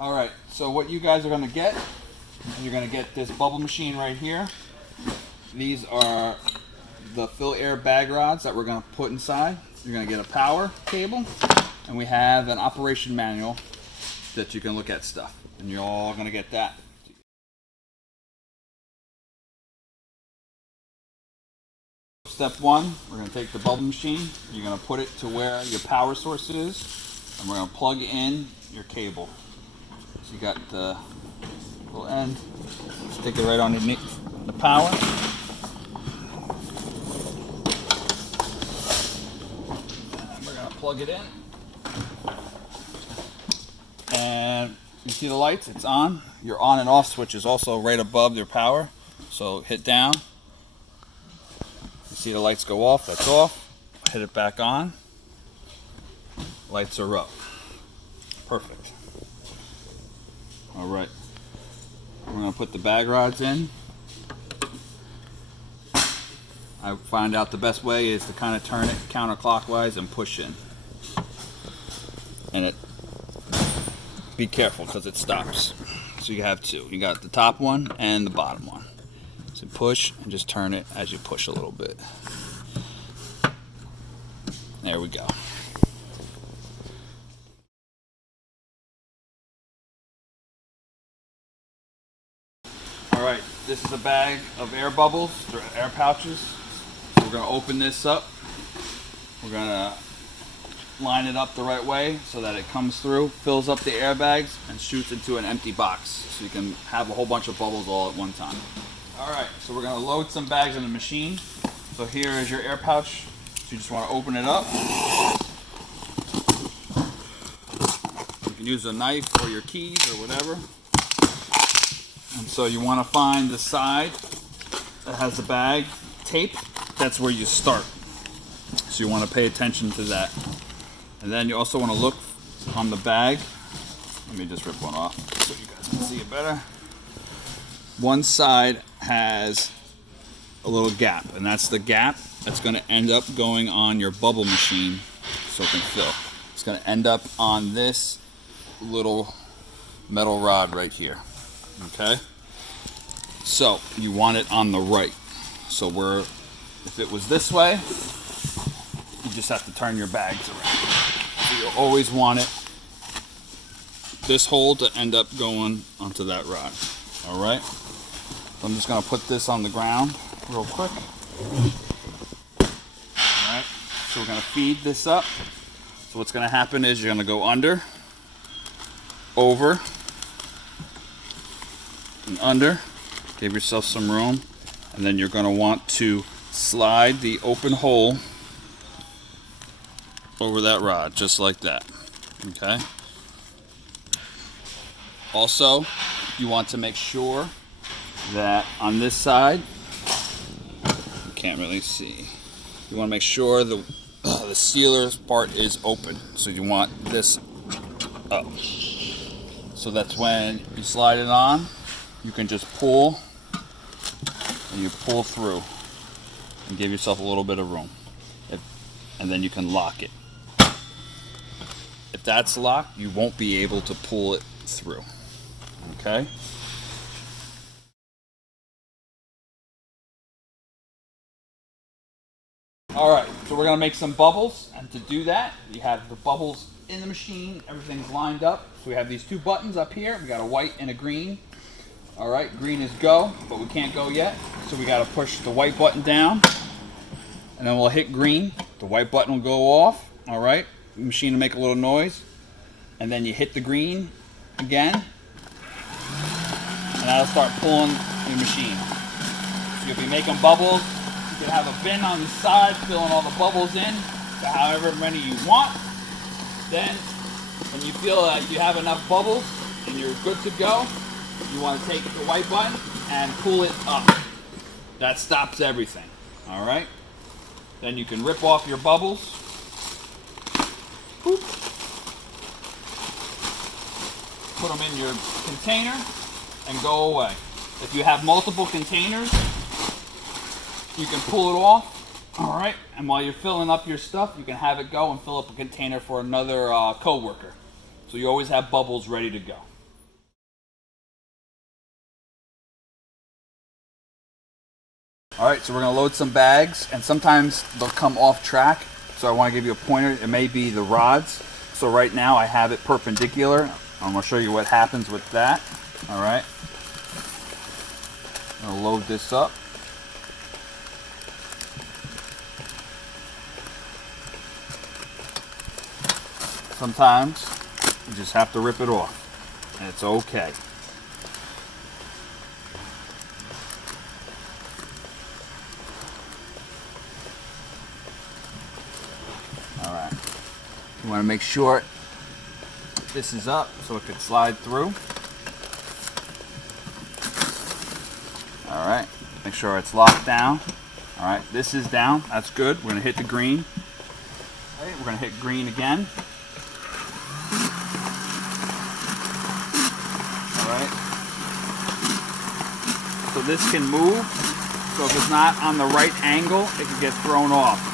Alright, so what you guys are going to get, you're going to get this bubble machine right here. These are the fill air bag rods that we're going to put inside. You're going to get a power cable, and we have an operation manual that you can look at stuff. And you're all going to get that. Step one, we're going to take the bubble machine, you're going to put it to where your power source is, and we're going to plug in your cable. So you got the little end, stick it right underneath the power. And we're going to plug it in. And you see the lights, it's on. Your on and off switch is also right above your power. So hit down. You see the lights go off, that's off. Hit it back on. Lights are up. Perfect. Alright. We're going to put the bag rods in. I find out the best way is to kind of turn it counterclockwise and push in. And be careful because it stops. So you have two. You got the top one and the bottom one. So push and just turn it as you push a little bit. There we go. Alright, this is a bag of air bubbles, they're air pouches. So we're going to open this up. We're going to line it up the right way so that it comes through, fills up the airbags, and shoots into an empty box. So you can have a whole bunch of bubbles all at one time. Alright, so we're going to load some bags in the machine. So here is your air pouch. So you just want to open it up. You can use a knife or your keys or whatever. And so you want to find the side that has the bag tape. That's where you start. So you want to pay attention to that. And then you also want to look on the bag. Let me just rip one off so you guys can see it better. One side has a little gap, and that's the gap that's going to end up going on your bubble machine so it can fill. It's going to end up on this little metal rod right here. Okay? So you want it on the right. So if it was this way, you just have to turn your bags around. So you'll always want it this hole to end up going onto that rod. Alright? So I'm just going to put this on the ground real quick. Alright, so we're going to feed this up. So what's going to happen is you're going to go under, over, and under. Give yourself some room. And then you're going to want to slide the open hole over that rod, just like that. Okay? Also, you want to make sure that on this side, you can't really see, you want to make sure the sealer part is open. So you want this up. So that's when you slide it on, you can just pull, and you pull through and give yourself a little bit of room. And then you can lock it. If that's locked, you won't be able to pull it through. Okay? Alright, so we're going to make some bubbles, and to do that, we have the bubbles in the machine, everything's lined up. So we have these two buttons up here, we got a white and a green. Alright, green is go, but we can't go yet, so we got to push the white button down, and then we'll hit green, the white button will go off, alright, the machine will make a little noise, and then you hit the green again, and that'll start pulling your machine. So you'll be making bubbles. You can have a bin on the side filling all the bubbles in to however many you want. Then when you feel like you have enough bubbles and you're good to go, you want to take the white button and pull it up. That stops everything. Alright? Then you can rip off your bubbles. Boop. Put them in your container and go away. If you have multiple containers, you can pull it off, alright, and while you're filling up your stuff, you can have it go and fill up a container for another co-worker. So you always have bubbles ready to go. All right, so we're gonna load some bags, and sometimes they'll come off track. So I wanna give you a pointer. It may be the rods. So right now I have it perpendicular. I'm gonna show you what happens with that. All right. I'm gonna load this up. Sometimes you just have to rip it off, and it's okay. Alright, you want to make sure this is up so it can slide through. Alright, make sure it's locked down. Alright, this is down, that's good. We're going to hit the green. Okay, we're going to hit green again. Alright, so this can move, so if it's not on the right angle, it can get thrown off.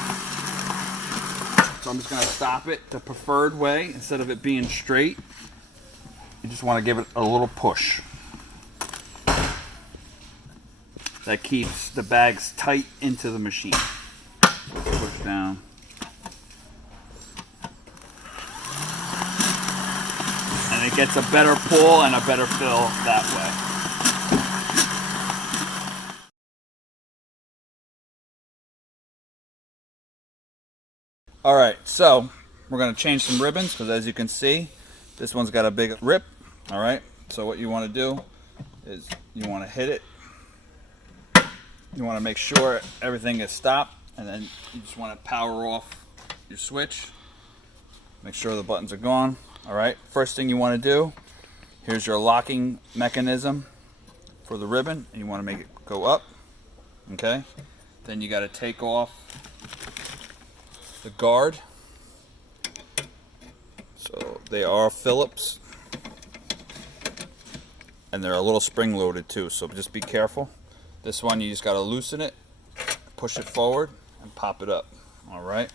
So I'm just going to stop it the preferred way. Instead of it being straight, you just want to give it a little push. That keeps the bags tight into the machine. So push down. And it gets a better pull and a better fill that way. Alright, so we're going to change some ribbons because as you can see, this one's got a big rip. Alright, so what you want to do is you want to hit it. You want to make sure everything is stopped, and then you just want to power off your switch. Make sure the buttons are gone. Alright, first thing you want to do, here's your locking mechanism for the ribbon, and you want to make it go up. Okay, then you got to take off the guard. So they are Phillips, and they're a little spring loaded too, so just be careful. This one you just got to loosen it, push it forward, and pop it up. All right,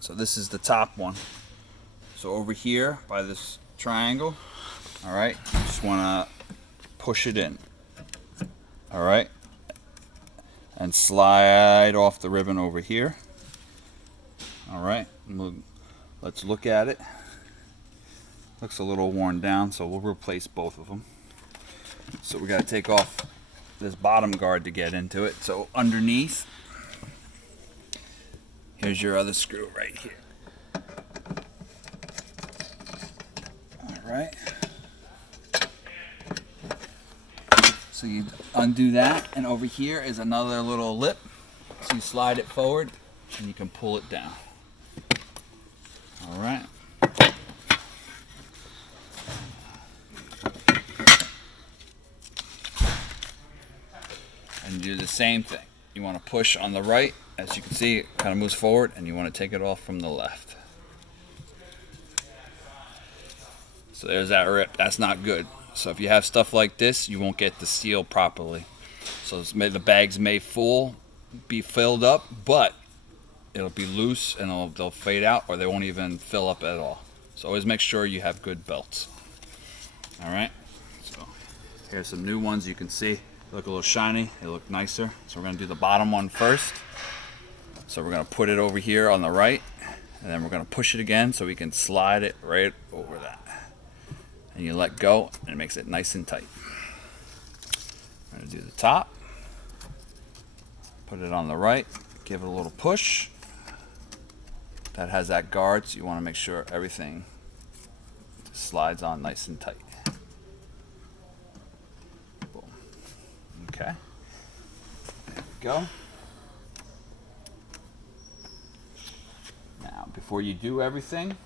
so this is the top one. So over here by this triangle, all right, you just want to push it in. All right, and slide off the ribbon over here. All right, let's look at it. Looks a little worn down, so we'll replace both of them. So we got to take off this bottom guard to get into it. So underneath, here's your other screw right here. All right. So you undo that, and over here is another little lip. So you slide it forward, and you can pull it down. All right. And do the same thing. You want to push on the right. As you can see, it kind of moves forward, and you want to take it off from the left. So there's that rip. That's not good. So if you have stuff like this, you won't get the seal properly. So the bags may be filled up, but it'll be loose and they'll fade out, or they won't even fill up at all. So always make sure you have good belts. All right. So here's some new ones. You can see they look a little shiny. They look nicer. So we're going to do the bottom one first. So we're going to put it over here on the right, and then we're going to push it again so we can slide it right over that. And you let go, and it makes it nice and tight. I'm going to do the top. Put it on the right. Give it a little push. That has that guard, so you want to make sure everything slides on nice and tight. Boom. Okay. There we go. Now, before you do everything,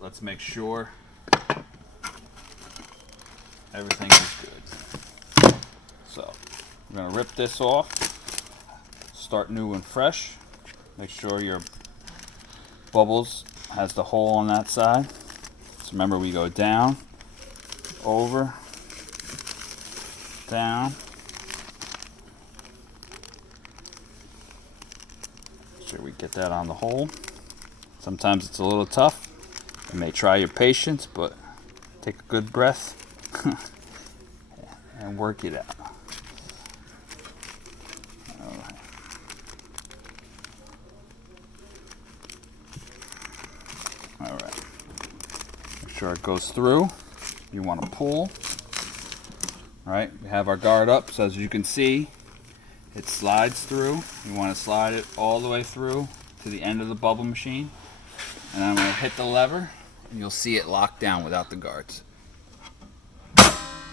let's make sure everything is good. So, we're going to rip this off. Start new and fresh. Make sure your bubbles has the hole on that side. So remember, we go down, over, down. Make sure we get that on the hole. Sometimes it's a little tough. You may try your patience, but take a good breath and work it out. sure it goes through. You want to pull. Right, we have our guard up, so as you can see, it slides through. You want to slide it all the way through to the end of the bubble machine. And I'm going to hit the lever, and you'll see it locked down without the guards.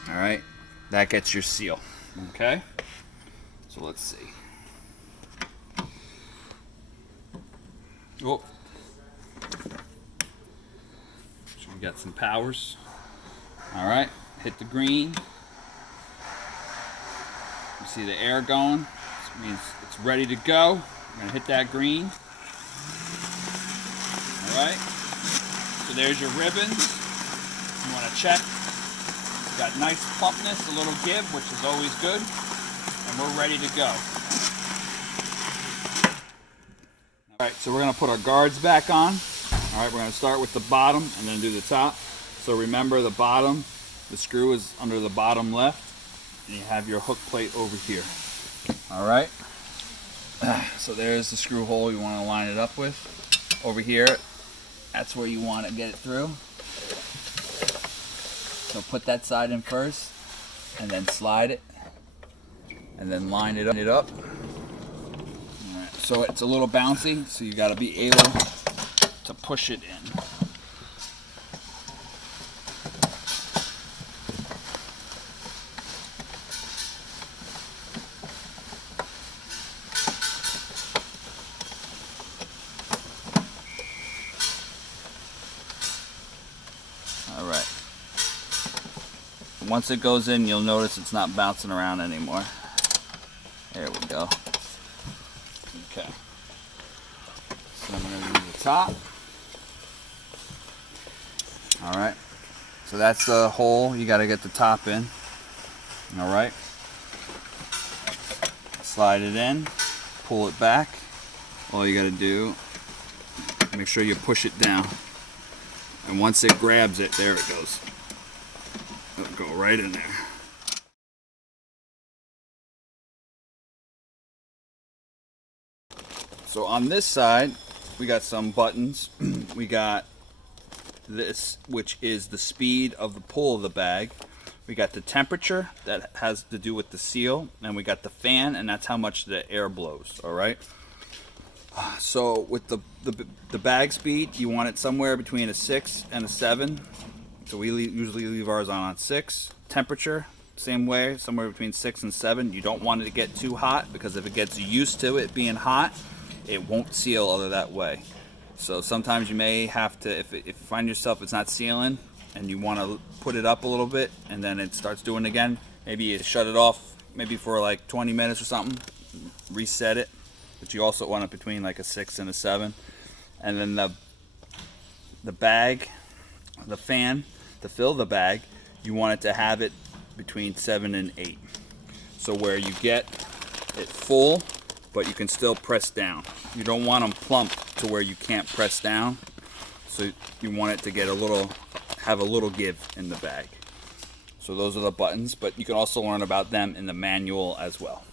Alright, that gets your seal. Okay, so let's see. Oh, so we got some powers. Alright, hit the green. You see the air going. This means it's ready to go. I'm going to hit that green. Alright, so there's your ribbons. You want to check. It's got nice plumpness, a little give, which is always good. And we're ready to go. Alright, so we're going to put our guards back on. Alright, we're going to start with the bottom and then do the top. So remember the bottom, the screw is under the bottom left. And you have your hook plate over here. Alright, so there's the screw hole you want to line it up with. Over here, that's where you want to get it through. So put that side in first, and then slide it, and then line it up. Alright, so it's a little bouncy, so you got to be able to push it in. Alright. Once it goes in, you'll notice it's not bouncing around anymore. There we go. Okay. So I'm going to do the top. Alright. So that's the hole. You got to get the top in. Alright. Slide it in. Pull it back. All you got to do, make sure you push it down. And once it grabs it, there it goes. It'll go right in there. So on this side, we got some buttons. We got this, which is the speed of the pull of the bag. We got the temperature, that has to do with the seal. And we got the fan, and that's how much the air blows, all right? So with the bag speed, you want it somewhere between a 6 and a 7. So we usually leave ours on 6. Temperature, same way, somewhere between 6 and 7. You don't want it to get too hot, because if it gets used to it being hot, it won't seal other that way. So sometimes you may have to, if you find yourself it's not sealing and you want to put it up a little bit and then it starts doing it again, maybe you shut it off maybe for like 20 minutes or something, reset it. But you also want it between like a 6 and a 7. And then the bag, the fan, to fill the bag, you want it to have it between 7 and 8. So where you get it full, but you can still press down. You don't want them plump to where you can't press down. So you want it to get have a little give in the bag. So those are the buttons, but you can also learn about them in the manual as well.